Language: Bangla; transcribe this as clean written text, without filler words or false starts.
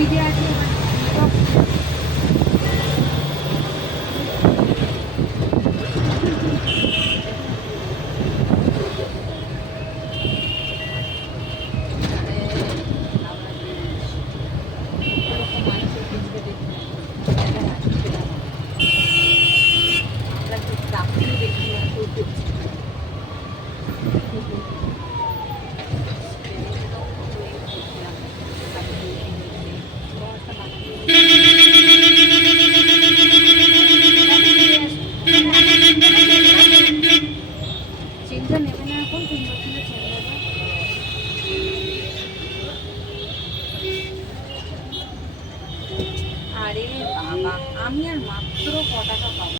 ফ্রিজে আছে চেনটা নেবে না এখন 3 বছরের চেন নেবে। আরে বাবা আমি আর মাত্র ক টাকা পাবো।